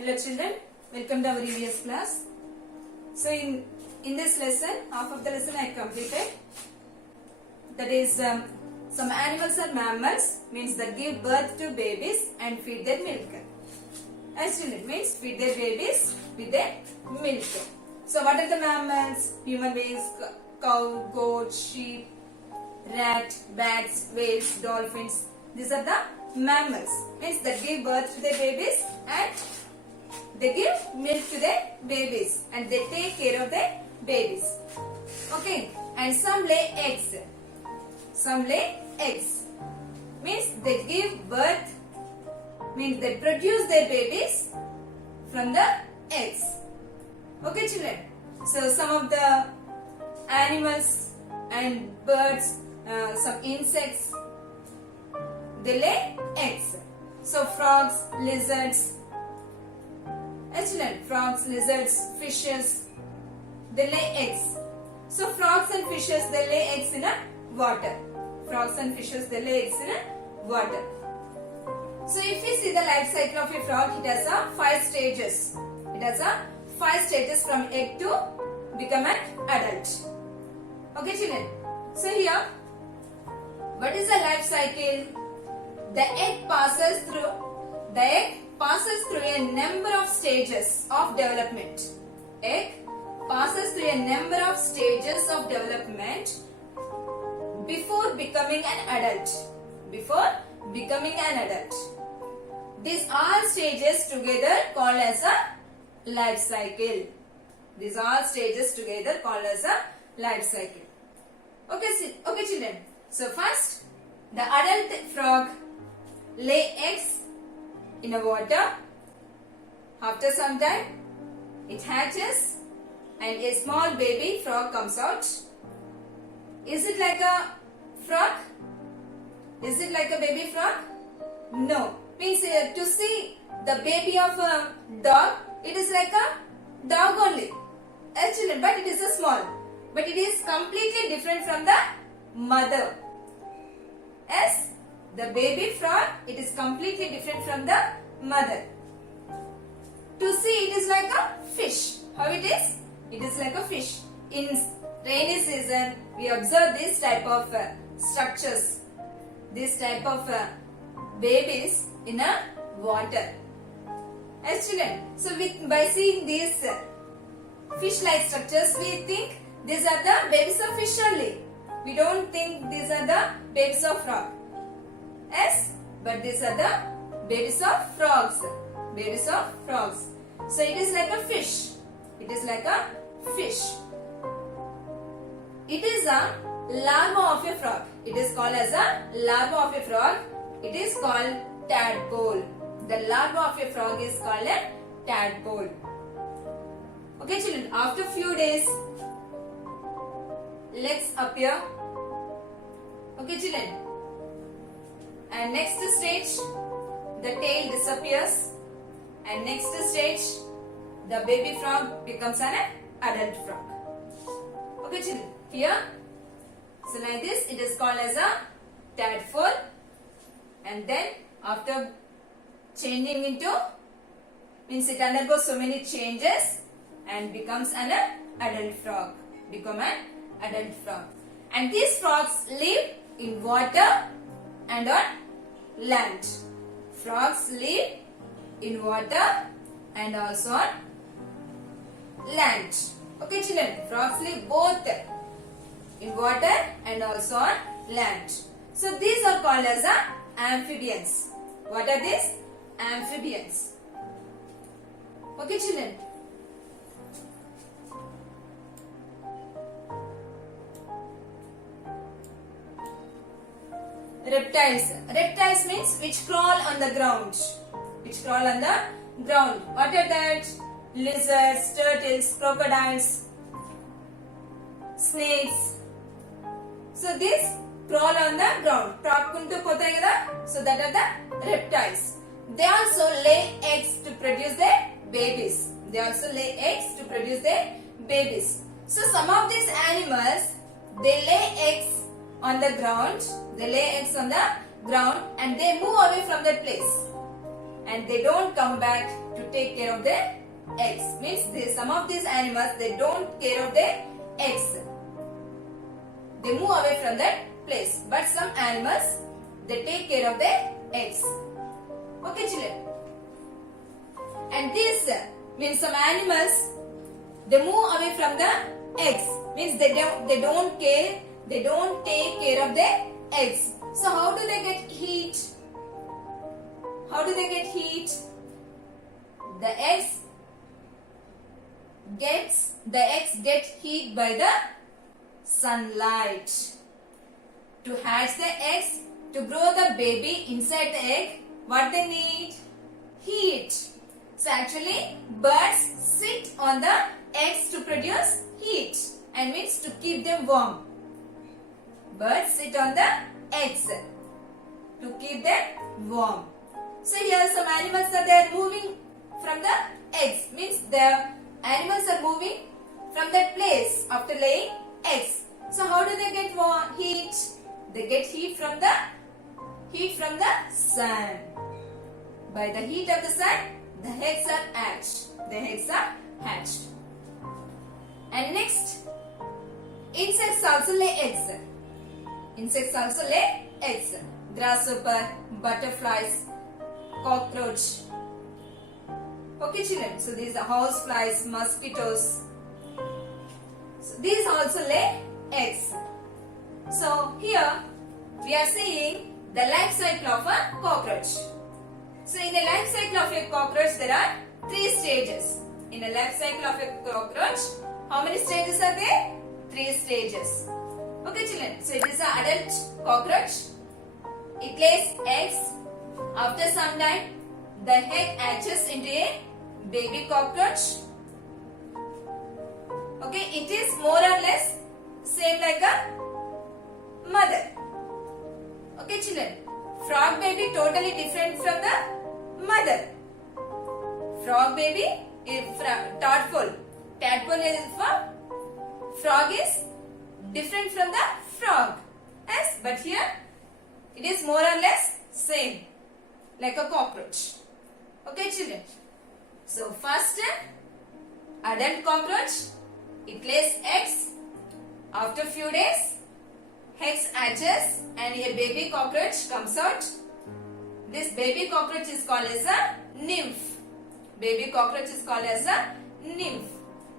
Hello children, welcome to our EVS class. So in this lesson, half of the lesson I completed. That is some animals are mammals, means that give birth to babies and feed their milk. As children means feed their babies with their milk. So what are the mammals? Human beings, cow, goat, sheep, rat, bats, whales, dolphins. These are the mammals, means that give birth to their babies and they give milk to their babies and they take care of their babies. Okay, and some lay eggs. Some lay eggs, means they give birth, means they produce their babies from the eggs. Okay children, so some of the animals and birds, some insects, they lay eggs. So frogs, lizards, children, frogs, lizards, fishes, they lay eggs. So frogs and fishes, they lay eggs in a water. Frogs and fishes, they lay eggs in a water. So if you see the life cycle of a frog, it has a 5 stages. It has a 5 stages from egg to become an adult. Okay children. So here, what is the life cycle? The egg passes through a number of stages of development. Egg passes through a number of stages of development before becoming an adult. Before becoming an adult. These all stages together called as a life cycle. These all stages together called as a life cycle. Okay children. So first, the adult frog lay eggs in a water. After some time, it hatches and a small baby frog comes out. Is it like a frog? Is it like a baby frog? No. Means to see the baby of a dog, it is like a dog only. Actually, but it is a small. But it is completely different from the mother. Yes, the baby frog, it is completely different from the mother. To see, it is like a fish. How it is? It is like a fish. In rainy season, we observe this type of structures. This type of babies in a water. As children, so by seeing these fish-like structures, we think these are the babies of fish only. We don't think these are the babies of frog. Yes, but these are the babies of frogs. Babies of frogs. So it is like a fish. It is like a fish. It is a larva of a frog. It is called as a larva of a frog. It is called tadpole. The larva of a frog is called a tadpole. Okay children, after few days, legs appear. Okay children. And next stage, the tail disappears. And next stage, the baby frog becomes an adult frog. Okay children, here, so like this, it is called as a tadpole. And then after changing into, means it undergoes so many changes and becomes an adult frog. Become an adult frog. And these frogs live in water and on land. Frogs live in water and also on land. Okay children, frogs live both in water and also on land. So these are called as amphibians. What are these? Amphibians. Okay children. Reptiles. Reptiles means which crawl on the ground. Which crawl on the ground. What are that? Lizards, turtles, crocodiles, snakes. So these crawl on the ground. So that are the reptiles. They also lay eggs to produce their babies. They also lay eggs to produce their babies. So some of these animals, they lay eggs on the ground. They lay eggs on the ground and they move away from that place. And they don't come back to take care of their eggs. Means some of these animals, they don't care of their eggs. They move away from that place. But some animals, they take care of their eggs. Okay, children. And this means some animals, they move away from the eggs. Means they don't care. They don't take care of their eggs. So how do they get heat? How do they get heat? The eggs get heat by the sunlight. To hatch the eggs, to grow the baby inside the egg, what they need? Heat. So actually, birds sit on the eggs to produce heat and means to keep them warm. Birds sit on the eggs to keep them warm. So here some animals are there moving from the eggs. Means the animals are moving from that place after laying eggs. So how do they get heat? They get heat from the sun. By the heat of the sun, the eggs are hatched. And next, insects also lay eggs. Grasshopper, butterflies, cockroach. Okay, children. So these are house flies, mosquitoes. So these also lay eggs. So here we are seeing the life cycle of a cockroach. So in the life cycle of a cockroach, there are 3 stages. In the life cycle of a cockroach, how many stages are there? 3 stages. Okay, children. So it is an adult cockroach. It lays eggs. After some time, the egg hatches into a baby cockroach. Okay, it is more or less same like a mother. Okay, children. Frog baby totally different from the mother. Frog baby is tadpole. Tadpole is frog is different from the frog. Yes, but here it is more or less same like a cockroach. Okay, children. So first, adult cockroach, it lays eggs. After few days, eggs hatches and a baby cockroach comes out. This baby cockroach is called as a nymph. Baby cockroach is called as a nymph.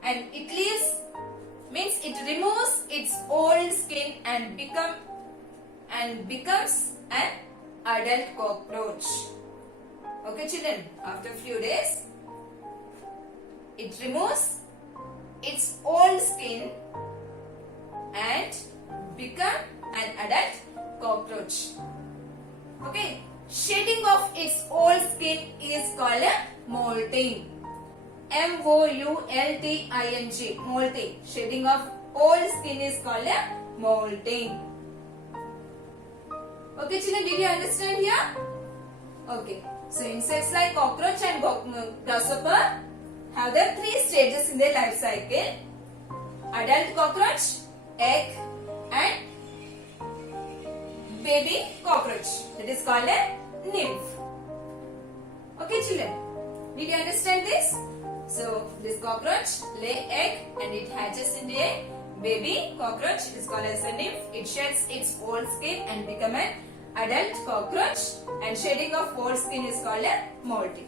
And it leaves, means it removes its old skin and becomes an adult cockroach. Okay, children. After few days, it removes its old skin and become an adult cockroach. Okay. Shedding of its old skin is called a molting. M-O-U-L-T-I-N-G. Molting. Shedding of old skin is called a molting. Okay, children, did you understand here? Okay. So insects like cockroach and grasshopper have the 3 stages in their life cycle. Adult cockroach, egg and baby cockroach. That is called a nymph. Okay, children. Did you understand this? So this cockroach lay egg and it hatches into a baby cockroach. It is called as a nymph. It sheds its old skin and become an adult cockroach. And shedding of old skin is called a molting.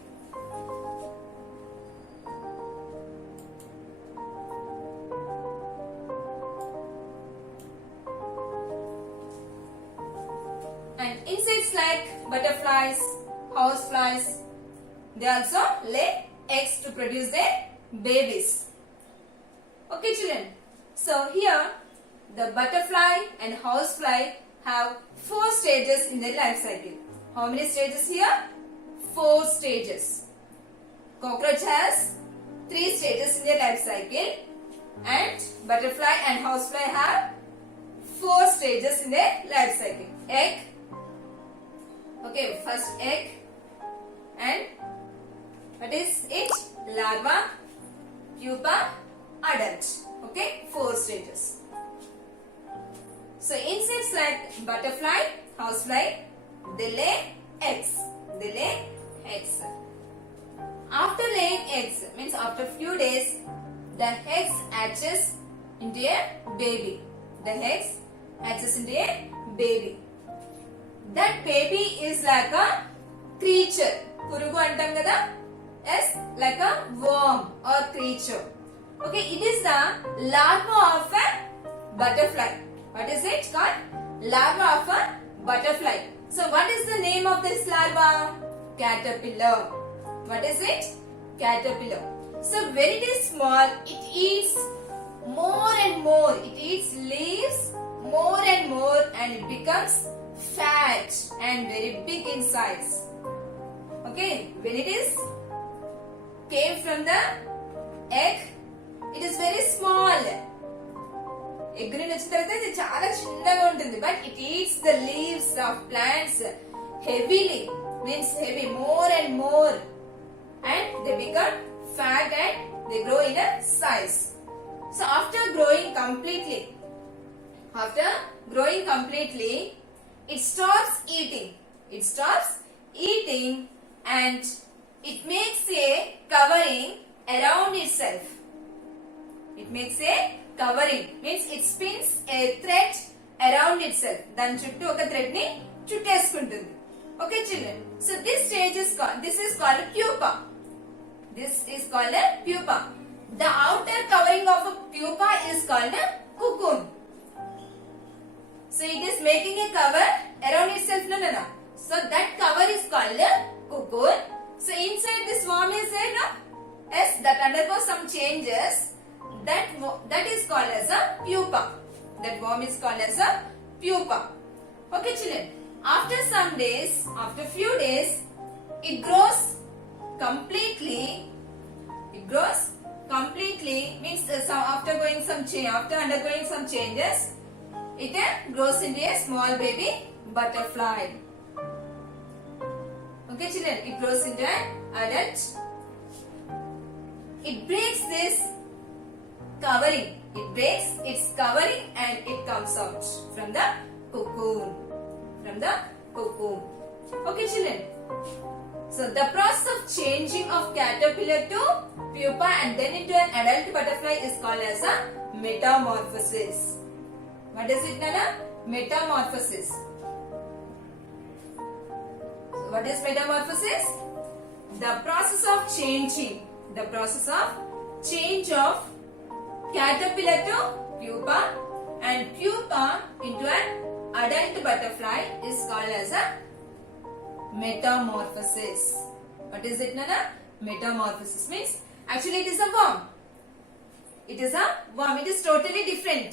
And insects like butterflies, houseflies, they also lay eggs to produce their babies. Okay, children. So here the butterfly and housefly have 4 stages in their life cycle. How many stages here? 4 stages. Cockroach has 3 stages in their life cycle and butterfly and housefly have 4 stages in their life cycle. Egg. Okay, first egg and what is it? Larva, pupa, adult. Okay, 4 stages. So insects like butterfly, housefly, they lay eggs. After after laying eggs, means after few days, the eggs hatches into a baby. The eggs hatches into a baby. That baby is like a creature. Purugu antam kada? Yes, like a worm or creature. Okay, it is the larva of a butterfly. What is it called? Larva of a butterfly. So what is the name of this larva? Caterpillar. What is it? Caterpillar. So when it is small, it eats more and more. It eats leaves more and more, and it becomes fat and very big in size. Okay, when it is came from the egg, it is very small. Egg నుండి వచ్చిన తర్వాత ఇది చాలా చిన్నగా ఉంటుంది, but it eats the leaves of plants heavily, means heavy, more and more, and they become fat and they grow in a size. So after growing completely, it stops eating. It stops eating and it makes a covering around itself. It makes a covering, means it spins a thread around itself. దాని చుట్టూ ఒక thread ని చుట్టేసుకుంటుంది. Okay children, so this stage is called, this is called a pupa. This is called a pupa. The outer covering of a pupa is called a cocoon. So it is making a cover around itself. No. So that cover is called a cocoon. So inside this worm is there, no? Yes, that undergoes some changes. That is called as a pupa. That worm is called as a pupa. Okay children, after some days, after few days, it grows completely. It grows completely, means after undergoing some changes, it grows into a small baby butterfly. Okay children, it grows into an adult. It breaks this covering. It breaks its covering and it comes out from the cocoon. Okay children, so the process of changing of caterpillar to pupa and then into an adult butterfly is called as a metamorphosis. What is it, Nana? Metamorphosis. So what is metamorphosis? The process of change of caterpillar to pupa and pupa into an adult butterfly is called as a metamorphosis. What is it, Nana? Metamorphosis means actually it is a worm. It is a worm. It is totally different.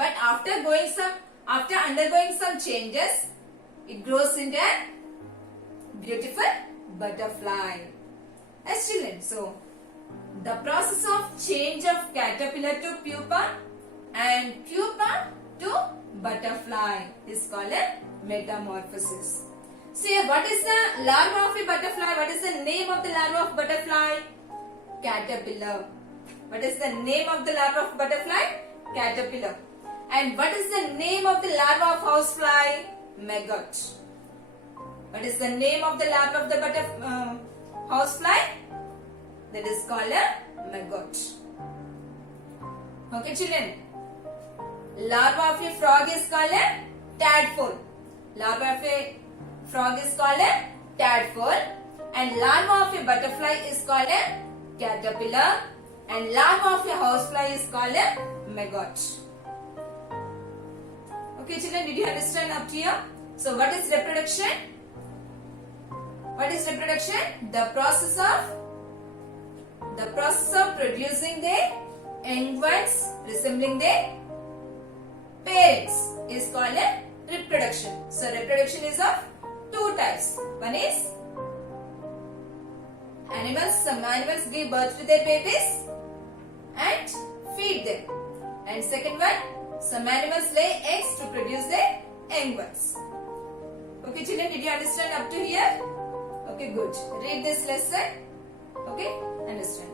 But after undergoing some changes, it grows into a beautiful butterfly. As children, so the process of change of caterpillar to pupa and pupa to butterfly is called a metamorphosis. So here, what is the larva of a butterfly? What is the name of the larva of butterfly? Caterpillar. What is the name of the larva of butterfly? Caterpillar. And what is the name of the larva of housefly? Maggot. What is the name of the larva of the housefly? That is called a maggot. Okay children. Larva of a frog is called a tadpole. Larva of a frog is called a tadpole. And larva of a butterfly is called a caterpillar. And larva of a housefly is called a maggot. Okay children, did you understand up to here? So what is reproduction? What is reproduction? The process of producing the young ones resembling their parents is called a reproduction. So reproduction is of two types. One is some animals give birth to their babies and feed them. And second one, some animals lay eggs to produce their young ones. Okay children, did you understand up to here? Okay, good. Read this lesson. Okay, understand.